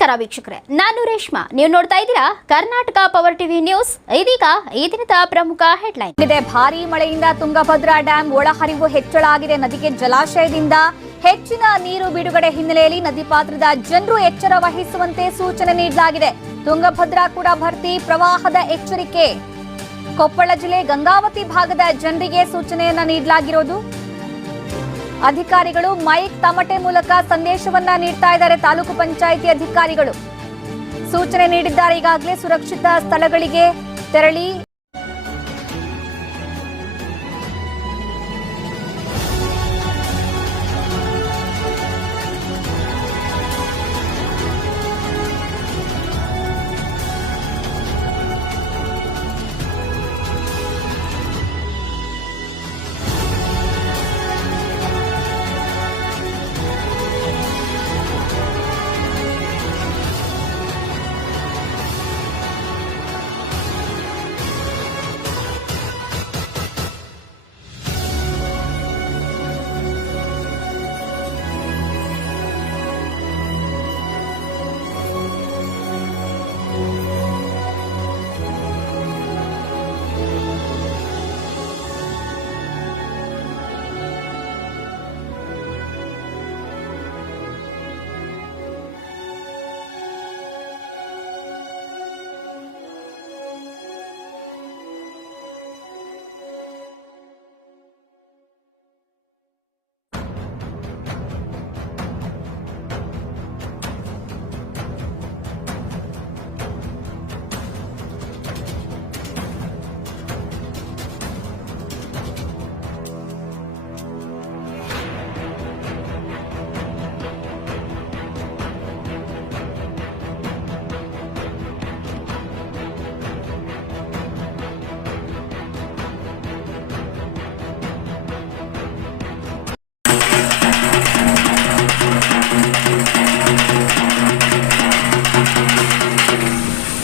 ನಮಸ್ಕಾರ ವೀಕ್ಷಕರೇ, ನಾನು ರೇಷ್ಮಾ. ನೀವು ನೋಡ್ತಾ ಇದ್ದೀರಾ ಕರ್ನಾಟಕ ಪವರ್ ಟಿವಿ ನ್ಯೂಸ್. ಇದೀಗ ಈ ದಿನದ ಪ್ರಮುಖ ಹೆಡ್ಲೈನ್ ಇದೆ. ಭಾರೀ ಮಳೆಯಿಂದ ತುಂಗಭದ್ರಾ ಡ್ಯಾಂ ಒಳಹರಿವು ಹೆಚ್ಚಳ ಆಗಿದೆ. ನದಿಗೆ ಜಲಾಶಯದಿಂದ ಹೆಚ್ಚಿನ ನೀರು ಬಿಡುಗಡೆ ಹಿನ್ನೆಲೆಯಲ್ಲಿ ನದಿ ಪಾತ್ರದ ಜನರು ಎಚ್ಚರ ವಹಿಸುವಂತೆ ಸೂಚನೆ ನೀಡಲಾಗಿದೆ. ತುಂಗಭದ್ರಾ ಕೂಡ ಭರ್ತಿ, ಪ್ರವಾಹದ ಎಚ್ಚರಿಕೆ. ಕೊಪ್ಪಳ ಜಿಲ್ಲೆ ಗಂಗಾವತಿ ಭಾಗದ ಜನರಿಗೆ ಸೂಚನೆಯನ್ನ ನೀಡಲಾಗಿರೋದು. ಅಧಿಕಾರಿಗಳು ಮೈಕ್ ತಮಟೆ ಮೂಲಕ ಸಂದೇಶವನ್ನ ನೀಡ್ತಾ ಇದ್ದಾರೆ. ತಾಲೂಕು ಪಂಚಾಯಿತಿ ಅಧಿಕಾರಿಗಳು ಸೂಚನೆ ನೀಡಿದ್ದಾರೆ. ಈಗಾಗಲೇ ಸುರಕ್ಷಿತ ಸ್ಥಳಗಳಿಗೆ ತೆರಳಿ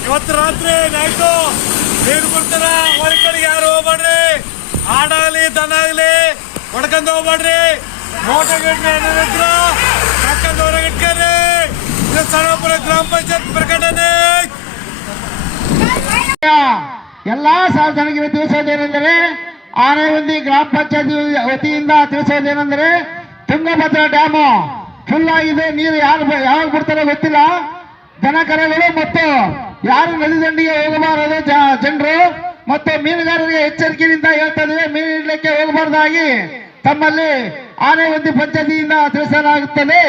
ಇವತ್ತು ರಾತ್ರಿ ನೈಟು ನೀರು ಕೊಡ್ತಾರ. ಹೊರಗಡೆ ಯಾರು ಹೋಗ್ಬೇಡ್ರಿ. ಆಡಾಗಲಿ ದನ ಆಗಲಿ ಹೊಡ್ಕೊಂಡು ಹೋಗ್ಬೇಡ್ರಿ. ಮೋಟರ್ ಗಿಟ್ರೆ ಏನಿದ್ರು ಕರ್ಕೊಂಡು ಹೊರಗಿಟ್ಕರಿ. ಇದು ಸಣ್ಣಪುರ ಗ್ರಾಮ ಪಂಚಾಯತ್ ಪ್ರಕಟಣೆ. ಎಲ್ಲಾ ಸಾರ್ವಜನಿಕರಿಗೆ ತಿಳಿಸೋದೇನೆಂದರೆ, ಆನೆಗುಂದಿ ಗ್ರಾಮ ಪಂಚಾಯತ್ ವತಿಯಿಂದ ತಿಳಿಸೋದೇನೆಂದರೆ, ತುಂಗಭದ್ರಾ ಡ್ಯಾಮು ಫುಲ್ ಆಗಿದೆ. ನೀರು ಯಾವಾಗ ಬಿಡ್ತಾರೋ ಗೊತ್ತಿಲ್ಲ. ದನ ಕರೆಗಳು ಮತ್ತು ಯಾರು ನದಿ ದಂಡಿಗೆ ಹೋಗಬಾರದು ಜನರು ಮತ್ತು ಮೀನುಗಾರರಿಗೆ ಎಚ್ಚರಿಕೆಯಿಂದ ಹೇಳ್ತಾ ಇದ್ದೇವೆ. ಮೀನು ಹಿಡಲಿಕ್ಕೆ ಹೋಗಬಾರ್ದಾಗಿ ತಮ್ಮಲ್ಲಿ ಆನೆಗುಂದಿ ಪಂಚಾಯತಿಯಿಂದ ತಿಳಿಸಲಾಗುತ್ತದೆ.